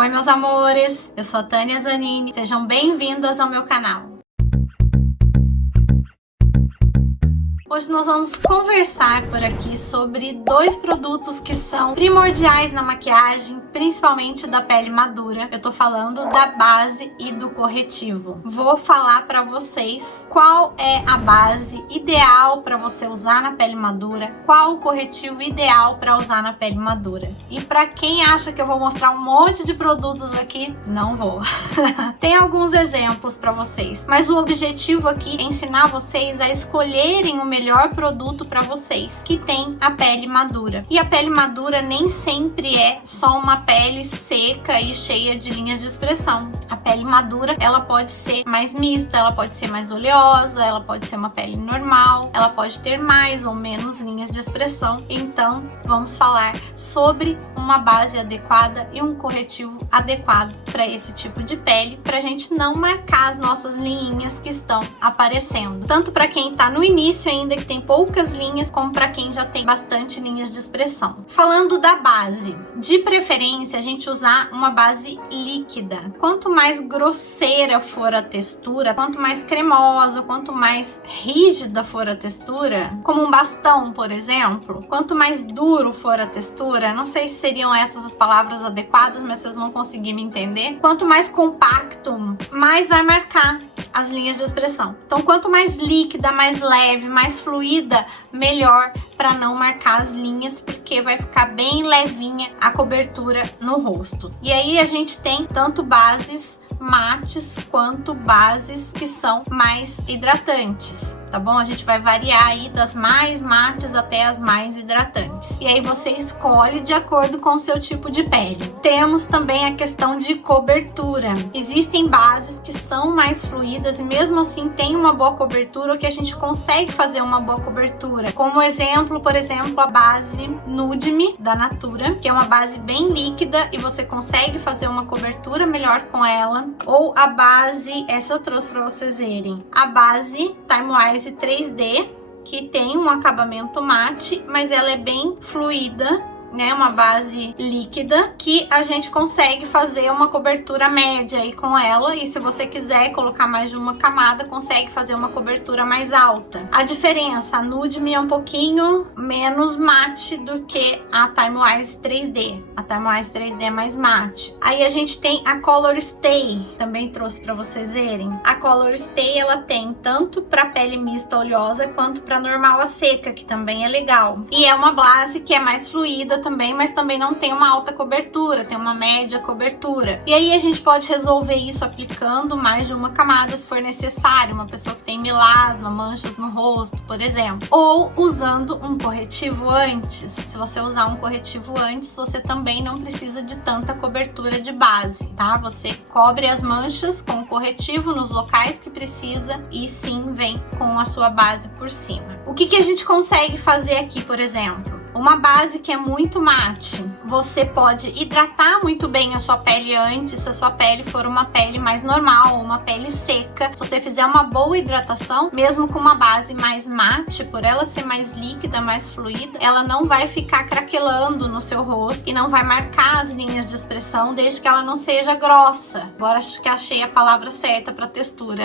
Oi, meus amores, eu sou a Tânia Zanini, sejam bem-vindas ao meu canal. Hoje nós vamos conversar por aqui sobre dois produtos que são primordiais na maquiagem, principalmente da pele madura. Eu tô falando da base e do corretivo. Vou falar pra vocês qual é a base ideal pra você usar na pele madura, qual o corretivo ideal pra usar na pele madura. E pra quem acha que eu vou mostrar um monte de produtos aqui, não vou. Tem alguns exemplos pra vocês, mas o objetivo aqui é ensinar vocês a escolherem o melhor produto para vocês que tem a pele madura. E a pele madura nem sempre é só uma pele seca e cheia de linhas de expressão. A pele madura, ela pode ser mais mista, ela pode ser mais oleosa, ela pode ser uma pele normal, ela pode ter mais ou menos linhas de expressão. Então, vamos falar sobre uma base adequada e um corretivo adequado para esse tipo de pele, para a gente não marcar as nossas linhas que estão aparecendo. Tanto para quem está no início ainda, que tem poucas linhas, como para quem já tem bastante linhas de expressão. Falando da base, de preferência a gente usar uma base líquida. Quanto mais grosseira for a textura, quanto mais cremosa, quanto mais rígida for a textura, como um bastão, por exemplo, quanto mais duro for a textura, não sei se seriam essas as palavras adequadas, mas vocês vão conseguir me entender. Quanto mais compacto, mais vai marcar as linhas de expressão. Então, quanto mais líquida, mais leve, mais fluida, melhor, para não marcar as linhas, porque vai ficar bem levinha a cobertura no rosto. E aí a gente tem tanto bases mates quanto bases que são mais hidratantes, tá bom? A gente vai variar aí das mais mates até as mais hidratantes. E aí você escolhe de acordo com o seu tipo de pele. Temos também a questão de cobertura. Existem bases que são mais fluídas e mesmo assim tem uma boa cobertura, ou que a gente consegue fazer uma boa cobertura. Como exemplo, por exemplo, a base Nude Me da Natura, que é uma base bem líquida e você consegue fazer uma cobertura melhor com ela. Ou a base, essa eu trouxe para vocês verem, a base Time Wise 3D, que tem um acabamento mate, mas ela é bem fluida, né? Uma base líquida que a gente consegue fazer uma cobertura média aí com ela, e se você quiser colocar mais de uma camada, consegue fazer uma cobertura mais alta. A diferença, a Nude Me é um pouquinho menos mate do que a Time Wise 3D. A Time Wise 3D é mais mate. Aí a gente tem a Color Stay, também trouxe para vocês verem. A Color Stay, ela tem tanto para pele mista oleosa quanto para normal a seca, que também é legal. E é uma base que é mais fluida também, mas também não tem uma alta cobertura, tem uma média cobertura. E aí a gente pode resolver isso aplicando mais de uma camada se for necessário, uma pessoa que tem melasma, manchas no rosto, por exemplo. Ou usando um corretivo antes. Se você usar um corretivo antes, você também não precisa de tanta cobertura de base, tá? Você cobre as manchas com o corretivo nos locais que precisa e sim vem com a sua base por cima. O que a gente consegue fazer aqui, por exemplo? Uma base que é muito mate, você pode hidratar muito bem a sua pele antes, se a sua pele for uma pele mais normal, uma pele seca. Se você fizer uma boa hidratação, mesmo com uma base mais mate, por ela ser mais líquida, mais fluida, ela não vai ficar craquelando no seu rosto e não vai marcar as linhas de expressão, desde que ela não seja grossa. Agora acho que achei a palavra certa para textura.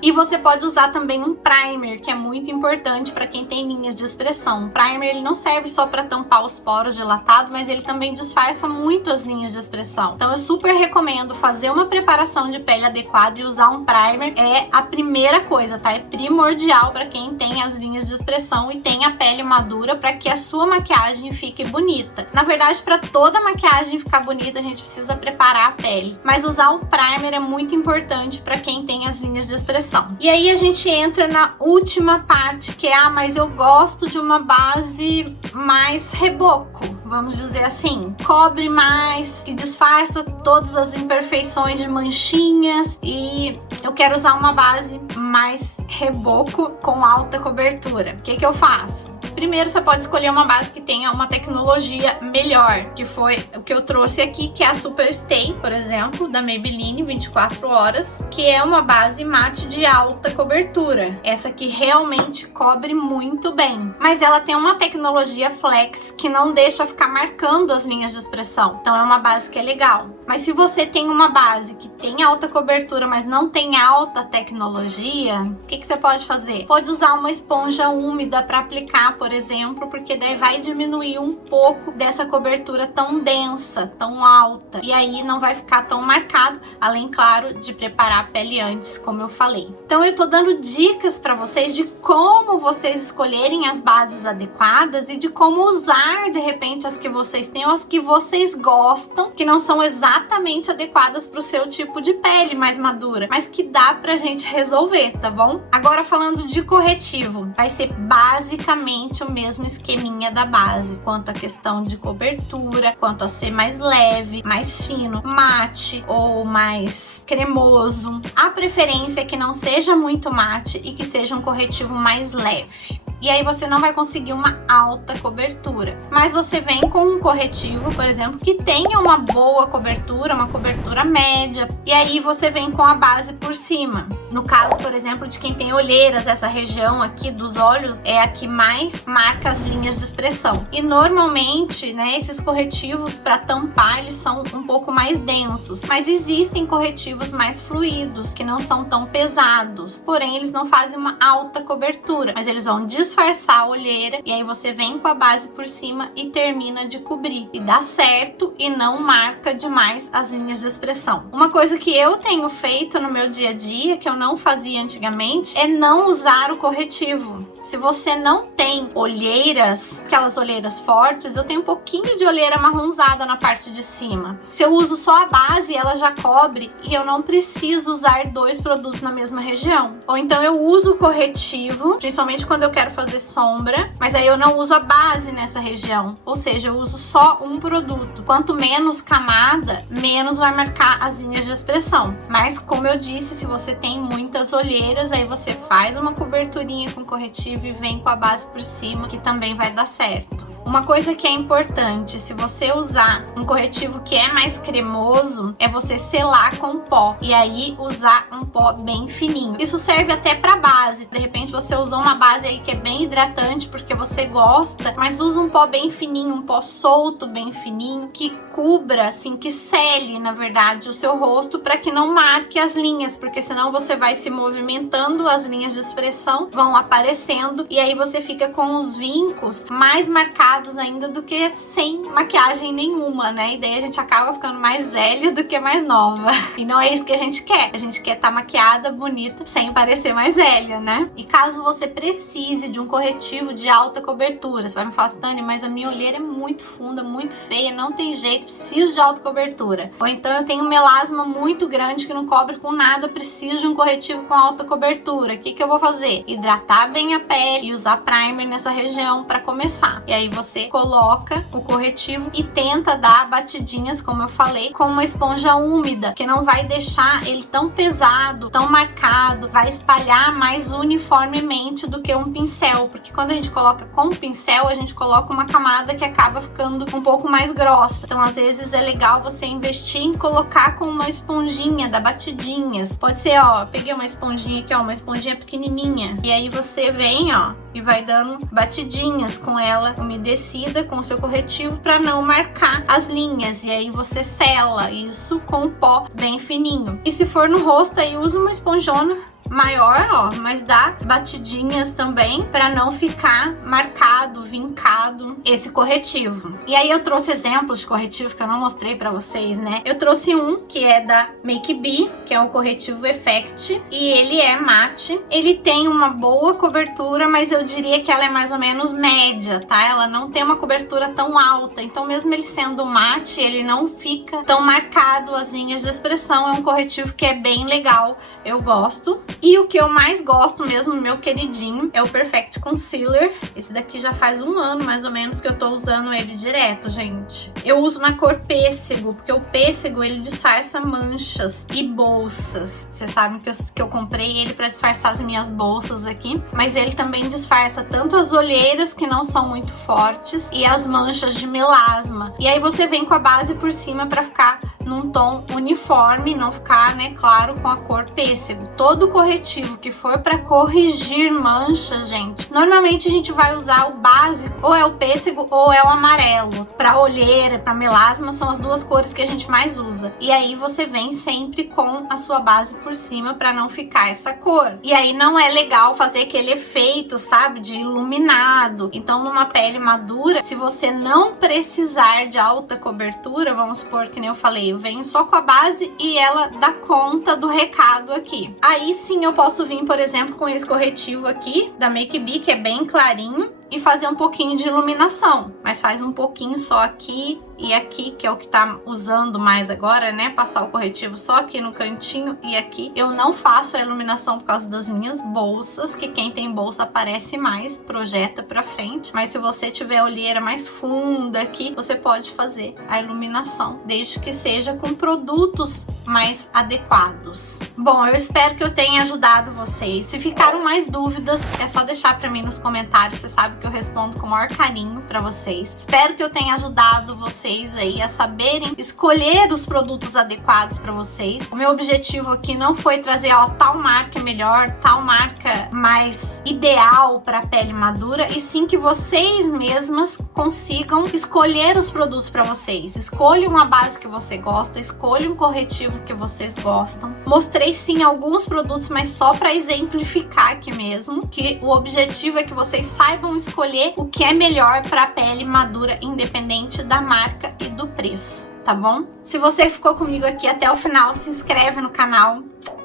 E você pode usar também um primer, que é muito importante para quem tem linhas de expressão. O primer, ele não serve só para tampar os poros dilatados, mas ele também disfarça muito as linhas de expressão. Então eu super recomendo fazer uma preparação de pele adequada e usar um primer. É a primeira coisa, tá? É primordial para quem tem as linhas de expressão e tem a pele madura, para que a sua maquiagem fique bonita. Na verdade, para toda maquiagem ficar bonita, a gente precisa preparar a pele, mas usar o primer é muito importante para quem tem as linhas de expressão. E aí a gente entra na última parte, que é, mas eu gosto de uma base mais reboco, vamos dizer assim, cobre mais, que disfarça todas as imperfeições de manchinhas, e eu quero usar uma base mais reboco com alta cobertura. O que eu faço? Primeiro, você pode escolher uma base que tenha uma tecnologia melhor, que foi o que eu trouxe aqui, que é a Super Stay, por exemplo, da Maybelline 24 horas, que é uma base mate de alta cobertura. Essa aqui realmente cobre muito bem, mas ela tem uma tecnologia flex que não deixa ficar marcando as linhas de expressão. Então é uma base que é legal. Mas se você tem uma base que tem alta cobertura, mas não tem alta tecnologia, o que você pode fazer? Pode usar uma esponja úmida para aplicar, por exemplo, porque daí vai diminuir um pouco dessa cobertura tão densa, tão alta. E aí não vai ficar tão marcado, além, claro, de preparar a pele antes, como eu falei. Então eu tô dando dicas para vocês de como vocês escolherem as bases adequadas e de como usar, de repente, as que vocês têm ou as que vocês gostam, que não são exatamente adequadas para o seu tipo de pele mais madura, mas que dá pra gente resolver, tá bom? Agora, falando de corretivo, vai ser basicamente o mesmo esqueminha da base, quanto a questão de cobertura, quanto a ser mais leve, mais fino, mate ou mais cremoso. A preferência é que não seja muito mate e que seja um corretivo mais leve. E aí você não vai conseguir uma alta cobertura. Mas você vem com um corretivo, por exemplo, que tenha uma boa cobertura, uma cobertura média. E aí você vem com a base por cima. No caso, por exemplo, de quem tem olheiras, essa região aqui dos olhos é a que mais marca as linhas de expressão. E normalmente, né, esses corretivos para tampar, eles são um pouco mais densos. Mas existem corretivos mais fluidos, que não são tão pesados. Porém, eles não fazem uma alta cobertura, mas eles vão disfarçar a olheira e aí você vem com a base por cima e termina de cobrir. E dá certo e não marca demais as linhas de expressão. Uma coisa que eu tenho feito no meu dia a dia, que eu não fazia antigamente, é não usar o corretivo. Se você não tem olheiras, aquelas olheiras fortes, eu tenho um pouquinho de olheira marronzada na parte de cima. Se eu uso só a base, ela já cobre e eu não preciso usar dois produtos na mesma região. Ou então eu uso o corretivo, principalmente quando eu quero fazer sombra, mas aí eu não uso a base nessa região. Ou seja, eu uso só um produto. Quanto menos camada, menos vai marcar as linhas de expressão. Mas como eu disse, se você tem muitas olheiras, aí você faz uma coberturinha com corretivo e vem com a base por cima, que também vai dar certo. Uma coisa que é importante, se você usar um corretivo que é mais cremoso, é você selar com pó e aí usar um pó bem fininho. Isso serve até para base. De repente você usou uma base aí que é bem hidratante porque você gosta, mas usa um pó bem fininho, um pó solto bem fininho, que cubra, assim, que sele, na verdade, o seu rosto para que não marque as linhas, porque senão você vai se movimentando, as linhas de expressão vão aparecendo e aí você fica com os vincos mais marcados ainda do que sem maquiagem nenhuma, né? E daí a gente acaba ficando mais velha do que mais nova. E não é isso que a gente quer. A gente quer estar maquiada, bonita, sem parecer mais velha, né? E caso você precise de um corretivo de alta cobertura, você vai me falar, Tânia, mas a minha olheira é muito funda, muito feia, não tem jeito, preciso de alta cobertura. Ou então eu tenho um melasma muito grande que não cobre com nada, preciso de um corretivo com alta cobertura. O que eu vou fazer? Hidratar bem a pele e usar primer nessa região para começar. E aí você coloca o corretivo e tenta dar batidinhas, como eu falei, com uma esponja úmida, que não vai deixar ele tão pesado, tão marcado, vai espalhar mais uniformemente do que um pincel, porque quando a gente coloca com o pincel, a gente coloca uma camada que acaba ficando um pouco mais grossa. Então, às vezes é legal você investir em colocar com uma esponjinha, dar batidinhas. Pode ser, ó, peguei uma esponjinha aqui, ó, uma esponjinha pequenininha, e aí você vem, ó, e vai dando batidinhas com ela umedecida com o seu corretivo para não marcar as linhas, e aí você sela isso com pó bem fininho. E se for no rosto, aí usa uma esponjona maior, ó, mas dá batidinhas também para não ficar marcado, vincado esse corretivo. E aí eu trouxe exemplos de corretivo que eu não mostrei para vocês, né? Eu trouxe um que é da Make Be, que é o corretivo Effect, e ele é mate. Ele tem uma boa cobertura, mas eu diria que ela é mais ou menos média, tá? Ela não tem uma cobertura tão alta, então mesmo ele sendo mate, ele não fica tão marcado as linhas de expressão. É um corretivo que é bem legal, eu gosto. E o que eu mais gosto mesmo, meu queridinho, é o Perfect Concealer. Esse daqui já faz um ano, mais ou menos, que eu tô usando ele direto, gente. Eu uso na cor pêssego, porque o pêssego, ele disfarça manchas e bolsas. Vocês sabem que eu comprei ele pra disfarçar as minhas bolsas aqui, mas ele também disfarça tanto as olheiras, que não são muito fortes, e as manchas de melasma. E aí você vem com a base por cima pra ficar num tom uniforme, não ficar, né, claro, com a cor pêssego. Todo corretivo que for para corrigir manchas, gente, normalmente a gente vai usar o básico, ou é o pêssego ou é o amarelo. Para olheira, para melasma, são as duas cores que a gente mais usa. E aí você vem sempre com a sua base por cima para não ficar essa cor. E aí não é legal fazer aquele efeito, sabe, de iluminado. Então, numa pele madura, se você não precisar de alta cobertura, vamos supor que nem eu falei, eu venho só com a base e ela dá conta do recado aqui. Aí sim eu posso vir, por exemplo, com esse corretivo aqui da Make B, que é bem clarinho, e fazer um pouquinho de iluminação, mas faz um pouquinho só aqui e aqui, que é o que tá usando mais agora, né? Passar o corretivo só aqui no cantinho e aqui. Eu não faço a iluminação por causa das minhas bolsas, que quem tem bolsa aparece mais, projeta pra frente. Mas se você tiver olheira mais funda aqui, você pode fazer a iluminação, desde que seja com produtos mais adequados. Bom, eu espero que eu tenha ajudado vocês. Se ficaram mais dúvidas, é só deixar pra mim nos comentários. Você sabe que eu respondo com o maior carinho pra vocês. Espero que eu tenha ajudado vocês aí a saberem escolher os produtos adequados para vocês. O meu objetivo aqui não foi trazer, ó, tal marca melhor, tal marca mais ideal para pele madura, e sim que vocês mesmas consigam escolher os produtos para vocês. Escolha uma base que você gosta, escolha um corretivo que vocês gostam. Mostrei sim alguns produtos, mas só para exemplificar aqui mesmo, que o objetivo é que vocês saibam escolher o que é melhor para a pele madura, independente da marca e do preço, tá bom? Se você ficou comigo aqui até o final, se inscreve no canal,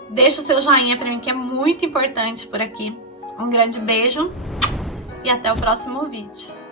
deixa o seu joinha pra mim, que é muito importante por aqui. Um grande beijo e até o próximo vídeo.